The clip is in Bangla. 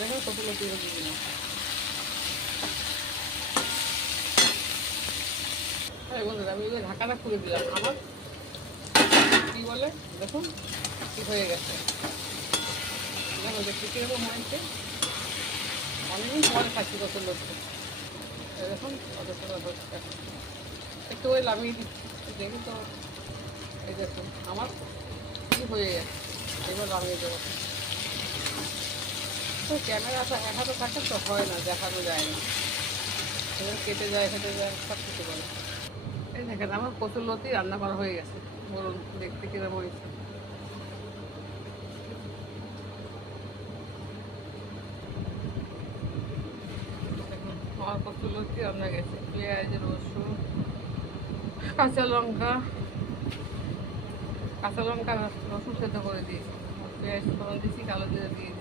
দেখুন কচুলতি দিয়ে দিলাম। বন্ধুরা আমি ঢাকাটা খুলে দিলাম। আমার কি বলে দেখুন কি হয়ে গেছে, দেখো দেখতে কীরকম হয়েছে। অনেকদিন পরে খাচ্ছি কচুলতি। দেখুন কত সুন্দর হচ্ছে। একটু ওই লামিয়ে দিচ্ছি দেখি তো। এই দেখুন আমার কি হয়ে গেছে, এবার লামিয়ে দেবো। তো ক্যামেরাটা এক হাতে থাকে তো হয় না, দেখানো যায় না, এবার কেটে যায় সব কিছু করে। এই দেখেন আমার কচুরলতি রান্না করা হয়ে গেছে। বলুন দেখতে কিরকম হয়েছে। দেখুন আমার কচুরলতি রান্না গেছে। পেঁয়াজ, রসুন, কাঁচা লঙ্কা রসুন সেদ্ধ করে দিয়েছি, পেঁয়াজ ফোড়ন দিয়েছি, কালো জিরে দিয়েছি।